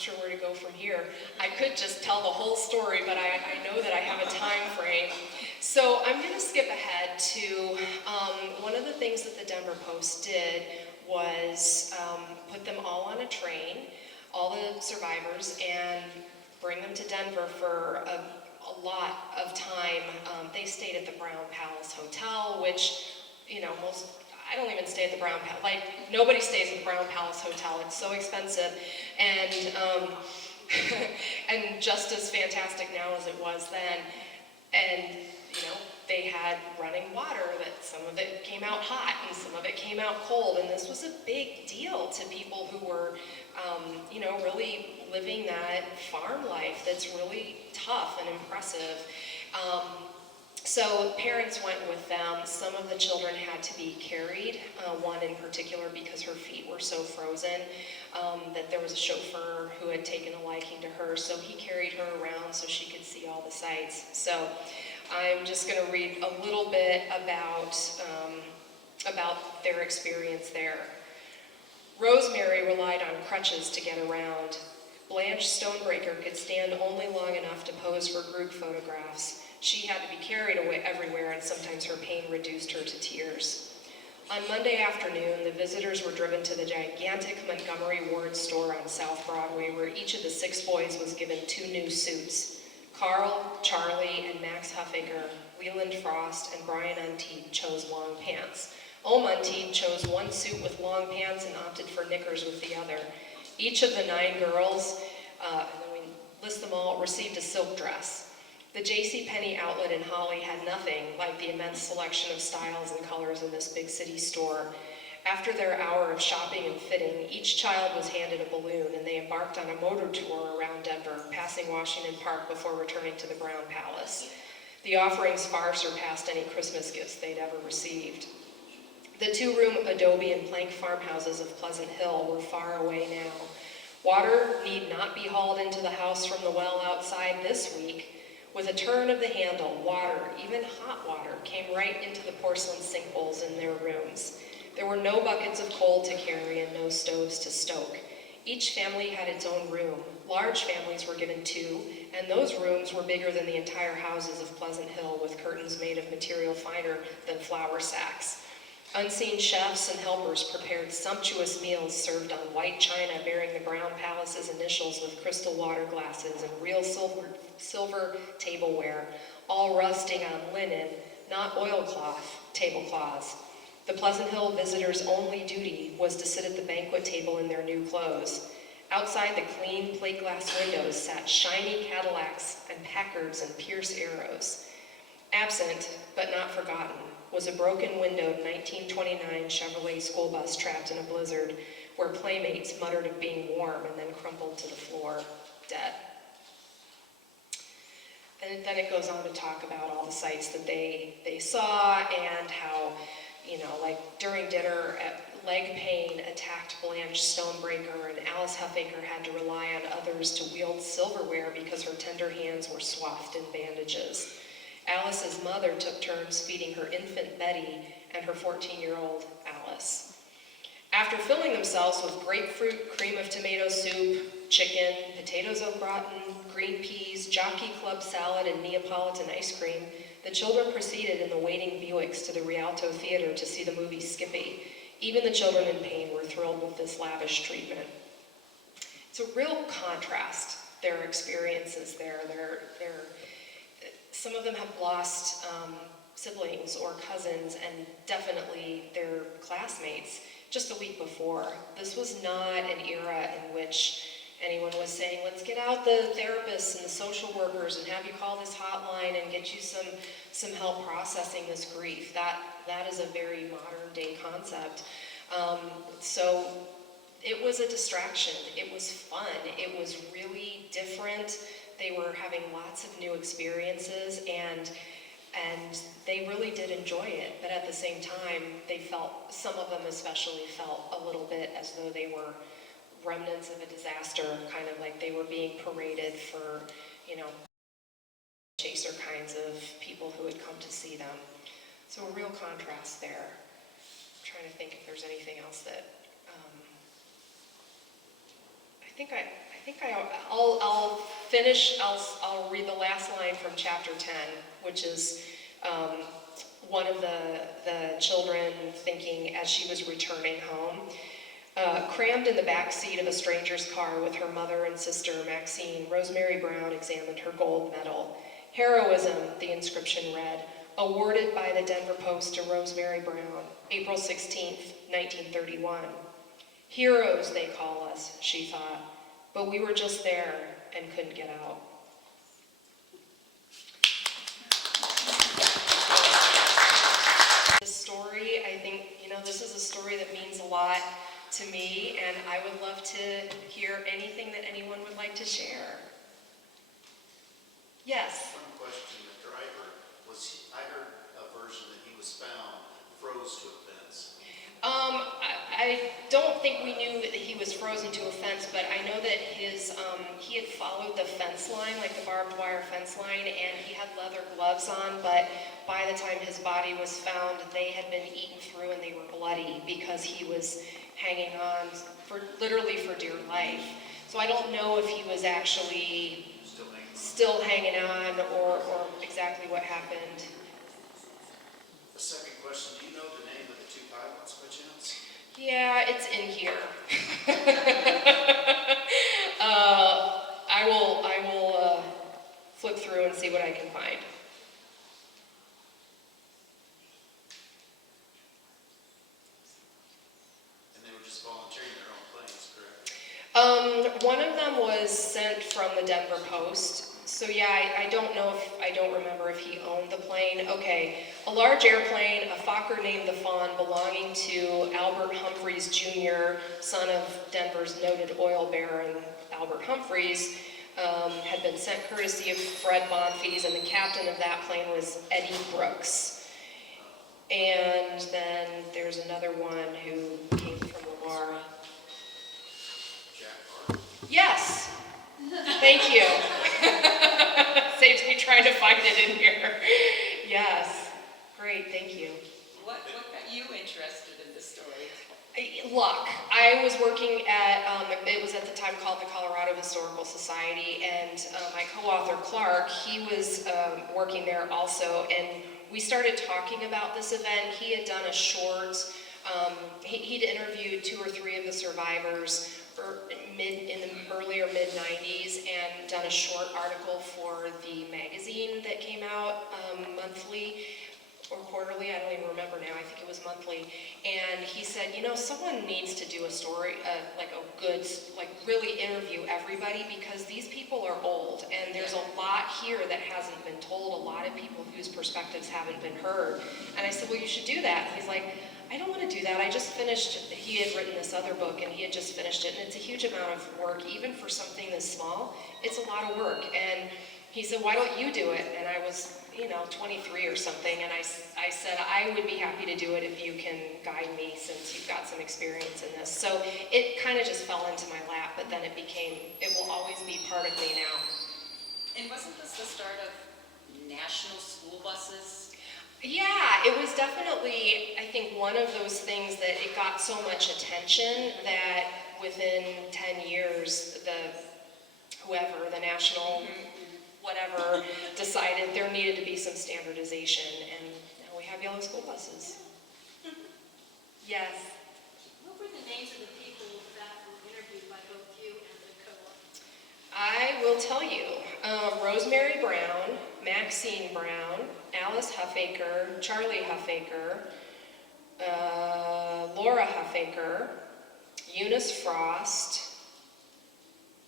sure where to go from here. I could just tell the whole story, but I know that I have a time frame. So I'm going to skip ahead to one of the things that the Denver Post did was put them all on a train, all the survivors, and bring them to Denver for a lot of time. They stayed at the Brown Palace Hotel, which, you know, I don't even stay at the Brown Palace. Like, nobody stays at the Brown Palace Hotel. It's so expensive. And, and just as fantastic now as it was then. And, you know, they had running water that some of it came out hot and some of it came out cold. And this was a big deal to people who were, you know, really living that farm life that's really tough and impressive. So parents went with them. Some of the children had to be carried, one in particular because her feet were so frozen that there was a chauffeur who had taken a liking to her, so he carried her around so she could see all the sights. So I'm just going to read a little bit about their experience there. Rosemary relied on crutches to get around. Blanche Stonebreaker could stand only long enough to pose for group photographs. She had to be carried away everywhere, and sometimes her pain reduced her to tears. On Monday afternoon, the visitors were driven to the gigantic Montgomery Ward store on South Broadway, where each of the 6 boys was given 2 new suits. Carl, Charlie, and Max Huffaker, Leland Frost, and Brian Unteed chose long pants. Ohm Unteed chose 1 suit with long pants and opted for knickers with the other. Each of the 9 girls, and then we list them all, received a silk dress. The JCPenney outlet in Holly had nothing like the immense selection of styles and colors in this big city store. After their hour of shopping and fitting, each child was handed a balloon, and they embarked on a motor tour around Denver, passing Washington Park before returning to the Brown Palace. The offerings far surpassed any Christmas gifts they'd ever received. The 2-room adobe and plank farmhouses of Pleasant Hill were far away now. Water need not be hauled into the house from the well outside this week. With a turn of the handle, water, even hot water, came right into the porcelain sink bowls in their rooms. There were no buckets of coal to carry and no stoves to stoke. Each family had its own room. Large families were given 2, and those rooms were bigger than the entire houses of Pleasant Hill, with curtains made of material finer than flour sacks. Unseen chefs and helpers prepared sumptuous meals served on white china bearing the Brown Palace's initials with crystal water glasses and real silver tableware, all rusting on linen, not oilcloth tablecloths. The Pleasant Hill visitors' only duty was to sit at the banquet table in their new clothes. Outside the clean plate glass windows sat shiny Cadillacs and Packards and Pierce Arrows. Absent, but not forgotten, was a broken windowed 1929 Chevrolet school bus trapped in a blizzard, where playmates muttered of being warm and then crumpled to the floor, dead. And then it goes on to talk about all the sights that they saw and how, you know, like during dinner, leg pain attacked Blanche Stonebreaker, and Alice Huffaker had to rely on others to wield silverware because her tender hands were swathed in bandages. Alice's mother took turns feeding her infant Betty and her 14-year-old Alice. After filling themselves with grapefruit, cream of tomato soup, chicken, potatoes au gratin, green peas, Jockey Club salad, and Neapolitan ice cream, the children proceeded in the waiting Buicks to the Rialto Theater to see the movie Skippy. Even the children in pain were thrilled with this lavish treatment. It's a real contrast, their experiences there. Some of them have lost siblings or cousins, and definitely their classmates just a week before. This was not an era in which anyone was saying, let's get out the therapists and the social workers and have you call this hotline and get you some help processing this grief. That is a very modern day concept. So it was a distraction. It was fun. It was really different. They were having lots of new experiences, and they really did enjoy it. But at the same time, they felt, some of them especially felt a little bit as though they were remnants of a disaster, kind of like they were being paraded for, you know, chaser kinds of people who had come to see them. So a real contrast there. I'm trying to think if there's anything else that, I think I'll finish, I'll read the last line from chapter 10, which is one of the children thinking as she was returning home. Crammed in the back seat of a stranger's car with her mother and sister, Maxine, Rosemary Brown examined her gold medal. Heroism, the inscription read, awarded by the Denver Post to Rosemary Brown, April 16th, 1931. Heroes, they call us, she thought, but we were just there and couldn't get out. This story, I think, this is a story that means a lot to me, and I would love to hear anything that anyone would like to share. Yes? One question, the driver, I heard a version that he was found froze to a fence. I don't think we knew that he was frozen to a fence, but I know that he had followed the fence line, like the barbed wire fence line, and he had leather gloves on, but by the time his body was found, they had been eaten through and they were bloody because he was hanging on literally for dear life. So I don't know if he was actually still hanging on or exactly what happened. The second question, do you know the name of the two pilots by chance? Yeah, it's in here. I will flip through and see what I can find. And they were just volunteering their own planes, correct? One of them was sent from the Denver Post. So yeah, I don't remember if he owned the plane. Okay, a large airplane, a Fokker named the Fawn, belonging to Albert Humphreys Jr., son of Denver's noted oil baron Albert Humphreys, had been sent courtesy of Fred Bonfils, and the captain of that plane was Eddie Brooks. And then there's another one who came from Lamar. Jack Hart? Yes. Thank you. Saves me trying to find it in here. Yes. Great, thank you. What got you interested in this story? Luck. I was working at, it was at the time called the Colorado Historical Society, and my co-author Clark, he was working there also, and we started talking about this event. He had done a short, he'd interviewed 2 or 3 of the survivors in the earlier mid-90s and done a short article for the magazine that came out monthly or quarterly, I don't even remember now, I think it was monthly. And he said, someone needs to do a story, really interview everybody, because these people are old and there's a lot here that hasn't been told, a lot of people whose perspectives haven't been heard. And I said, well, you should do that. And he's like, I don't want to do that. I just finished, he had written this other book and he had just finished it, and it's a huge amount of work, even for something this small, it's a lot of work. And he said, why don't you do it? And I was, 23 or something, and I said, I would be happy to do it if you can guide me, since you've got some experience in this. So it kind of just fell into my lap, but then it will always be part of me now. And wasn't this the start of national school buses? Yeah, it was definitely, I think, one of those things that it got so much attention that within 10 years, the national whatever decided there needed to be some standardization, and now we have yellow school buses. Yes? What were the names of the people that were interviewed by both you and the co-author? I will tell you. Rosemary Brown, Maxine Brown, Alice Huffaker, Charlie Huffaker, Laura Huffaker, Eunice Frost,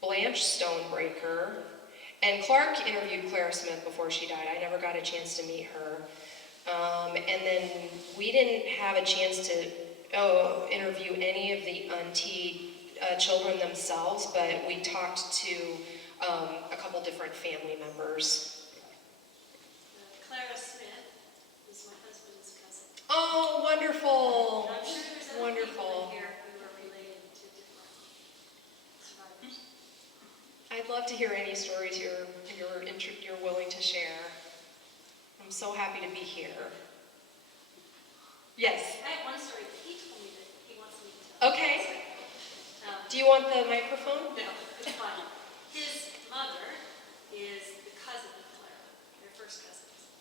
Blanche Stonebreaker, and Clark interviewed Clara Smith before she died. I never got a chance to meet her. And then we didn't have a chance to interview any of the auntie children themselves, but we talked to a couple different family members. Clara Smith is my husband's cousin. Oh, wonderful. And I'm sure there's other Wonderful. people in here who are related to different survivors. I'd love to hear any stories you're willing to share. I'm so happy to be here. Yes? I have one story that he told me that he wants me to tell. Okay. Do you want the microphone? No, it's fine. His mother is the cousin of Clara, their first cousins.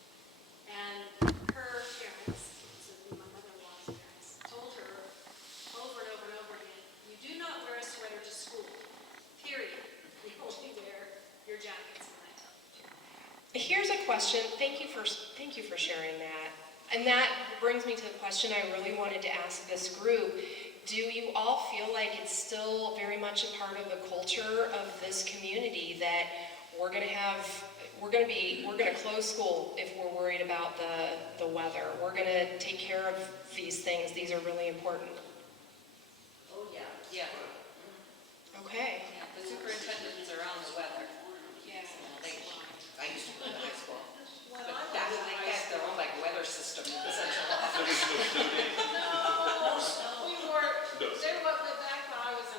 And her parents, so my mother-in-law's parents, told her over and over and over again, you do not wear a sweater to school, period. You only wear your jackets at night. Here's a question. Thank you for sharing that. And that brings me to the question I really wanted to ask this group. Do you all feel like it's still very much a part of the culture of this community that we're going to close school if we're worried about the weather. We're going to take care of these things. These are really important. Oh, yeah. Yeah. Okay. Yeah, the superintendents are on the weather. Yeah. I used to go to high school. But that was, they had their own like weather system in Central Office. No, we were, there was, back when I was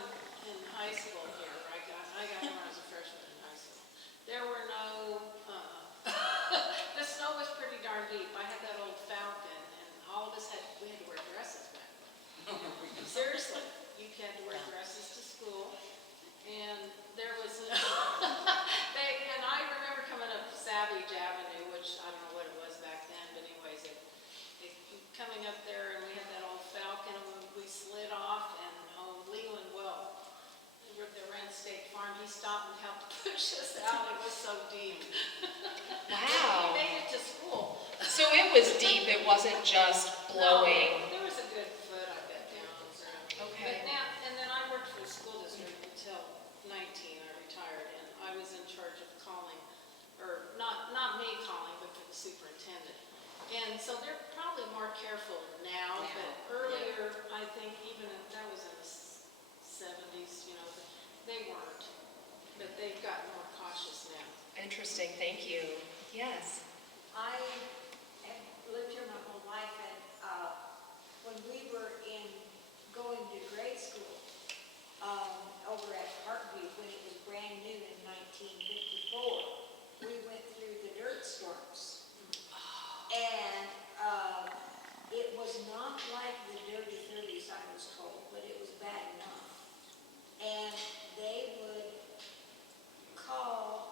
in high school here, I got when I was a freshman in high school. There were no, the snow was pretty darn deep. I had that old Falcon and all of us we had to wear dresses back then. Seriously, you had to wear dresses to school. And there was, and I remember coming up Savage Avenue, which I don't know what it was back then, but anyways, coming up there and we had that old Falcon and we slid off and Leland the Ren State Farm, he stopped and helped push us out. It was so deep. Wow. We made it to school. So it was deep. It wasn't just blowing. No, there was a good foot, I bet, down. Okay. But now, and then I worked for the school district until 19. I retired, and I was in charge of calling, or not me calling, but for the superintendent. And so they're probably more careful now, but earlier, I think even that was in the 70s, they weren't, but they've gotten more cautious now. Interesting. Thank you. Yes. I have lived here my whole life, and when we were going to grade school over at Parkview, when it was brand new in 1954, we went through the dirt storms. And it was not like the dirty 30s, I was told, but it was bad enough. And they would call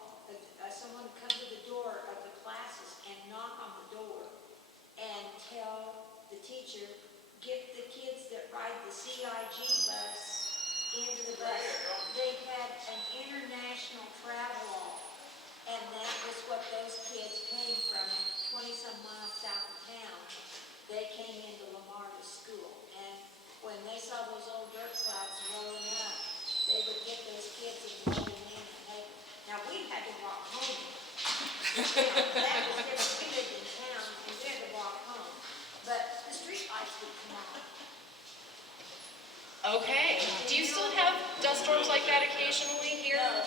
someone to come to the door of the classes and knock on the door and tell the teacher, get the kids that ride the CIG bus into the bus. They had an international travel law, and that was what those kids came from 20-some miles south of town. They came into Lamar to school, and when they saw those old dirt clouds rolling up, they would get those kids and load them in, and now we had to walk home. That was different. We lived in town, and we had to walk home, but the street lights would come on. Okay. Do you still have dust storms like that occasionally here? Not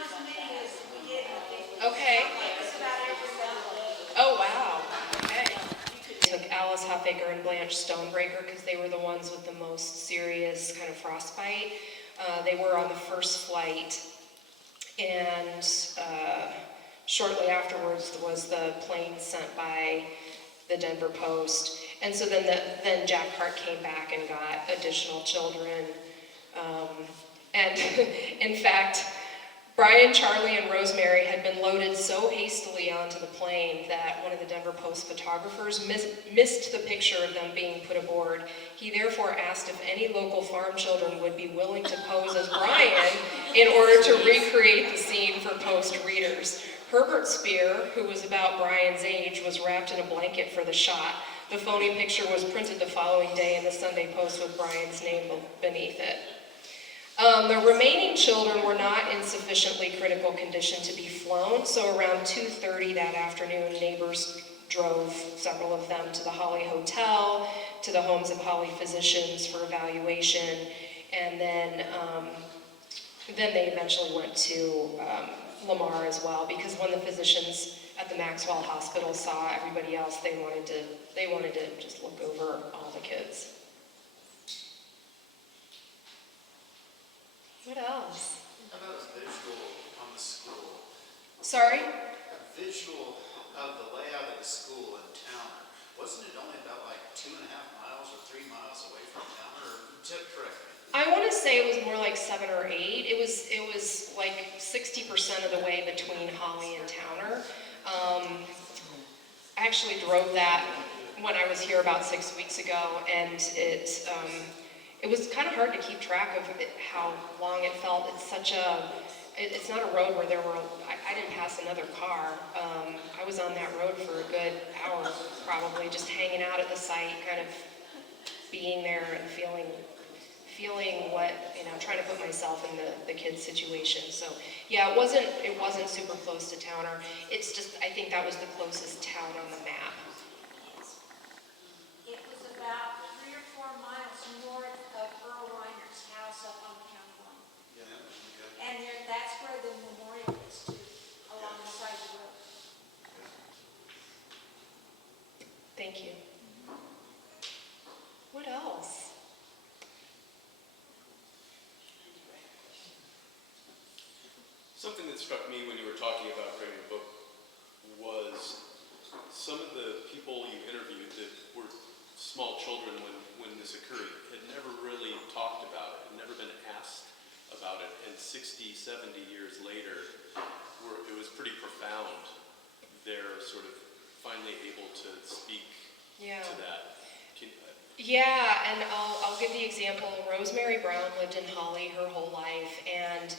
as many as we did in the 50s. Okay. It was about every other day. Oh, wow. Okay. Took Alice Huffaker and Blanche Stonebreaker because they were the ones with the most serious kind of frostbite. They were on the first flight, and shortly afterwards was the plane sent by the Denver Post. And so then Jack Hart came back and got additional children. And in fact, Brian, Charlie, and Rosemary had been loaded so hastily onto the plane that one of the Denver Post photographers missed the picture of them being put aboard. He therefore asked if any local farm children would be willing to pose as Brian in order to recreate the scene for Post readers. Herbert Spear, who was about Brian's age, was wrapped in a blanket for the shot. The phony picture was printed the following day in the Sunday Post with Brian's name beneath it. The remaining children were not in sufficiently critical condition to be flown, so around 2:30 that afternoon, neighbors drove several of them to the Holly Hotel, to the homes of Holly physicians for evaluation, and then they eventually went to Lamar as well, because when the physicians at the Maxwell Hospital saw everybody else, they wanted to just look over all the kids. What else? How about a visual on the school? Sorry? A visual of the layout of the school in town. Wasn't it only about like 2.5 miles or 3 miles away from I want to say it was more like 7 or 8. It was like 60% of the way between Holly and Towner. I actually drove that when I was here about 6 weeks ago, and it was kind of hard to keep track of how long it felt. It's not a road where I didn't pass another car. I was on that road for a good hour, probably, just hanging out at the site, kind of being there and feeling what, trying to put myself in the kid's situation. So yeah, it wasn't super close to Towner. It's just, I think that was the closest town on the map. It was about 3 or 4 miles north of Earl Reiner's house up on County Line. Yeah, okay. And that's where the memorial is too, along the side of the road. Thank you. What else? Something that struck me when you were talking about writing a book was some of the people you interviewed that were small children when this occurred had never really talked about it, had never been asked about it, and 60, 70 years later, it was pretty profound. They're sort of finally able to speak to that. Yeah, and I'll give the example. Rosemary Brown lived in Holly her whole life, and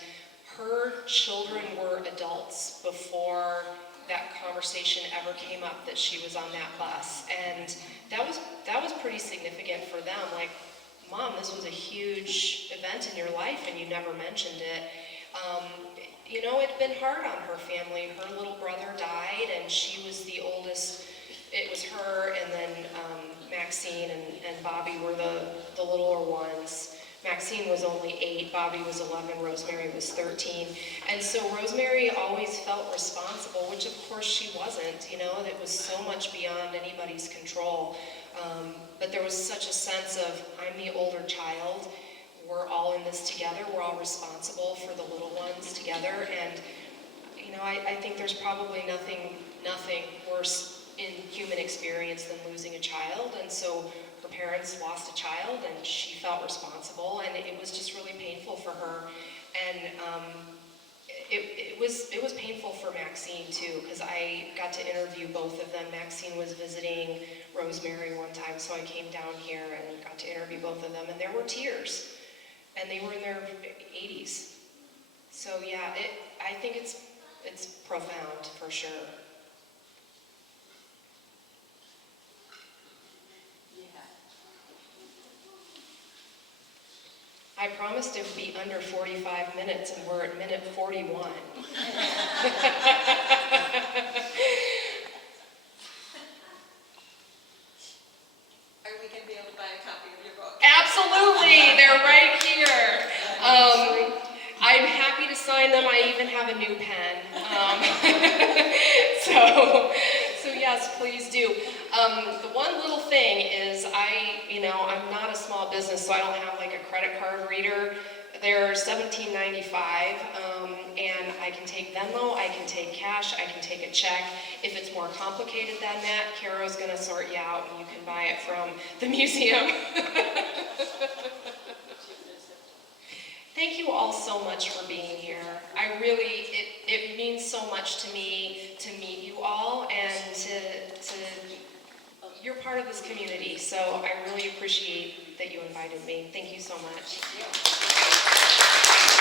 her children were adults before that conversation ever came up that she was on that bus, and that was pretty significant for them. Like, Mom, this was a huge event in your life, and you never mentioned it. It'd been hard on her family. Her little brother died, and she was the oldest. It was her, and then Maxine and Bobby were the littler ones. Maxine was only 8, Bobby was 11, Rosemary was 13. And so Rosemary always felt responsible, which of course she wasn't, that was so much beyond anybody's control. But there was such a sense of, I'm the older child, we're all in this together, we're all responsible for the little ones together. And, I think there's probably nothing worse in human experience than losing a child. And so her parents lost a child, and she felt responsible, and it was just really painful for her. And it was painful for Maxine too, because I got to interview both of them. Maxine was visiting Rosemary one time, so I came down here and got to interview both of them, and there were tears, and they were in their 80s. So yeah, I think it's profound for sure. I promised it would be under 45 minutes, and we're at minute 41. Are we going to be able to buy a copy of your book? Absolutely, they're right here. I'm happy to sign them. I even have a new pen. So yes, please do. The one little thing is I'm not a small business, so I don't have like a credit card reader. They're $17.95, and I can take Venmo, I can take cash, I can take a check. If it's more complicated than that, Caro's gonna sort you out, and you can buy it from the museum. Thank you all so much for being here. It means so much to me to meet you all, and you're part of this community, so I really appreciate that you invited me. Thank you so much. Thank you.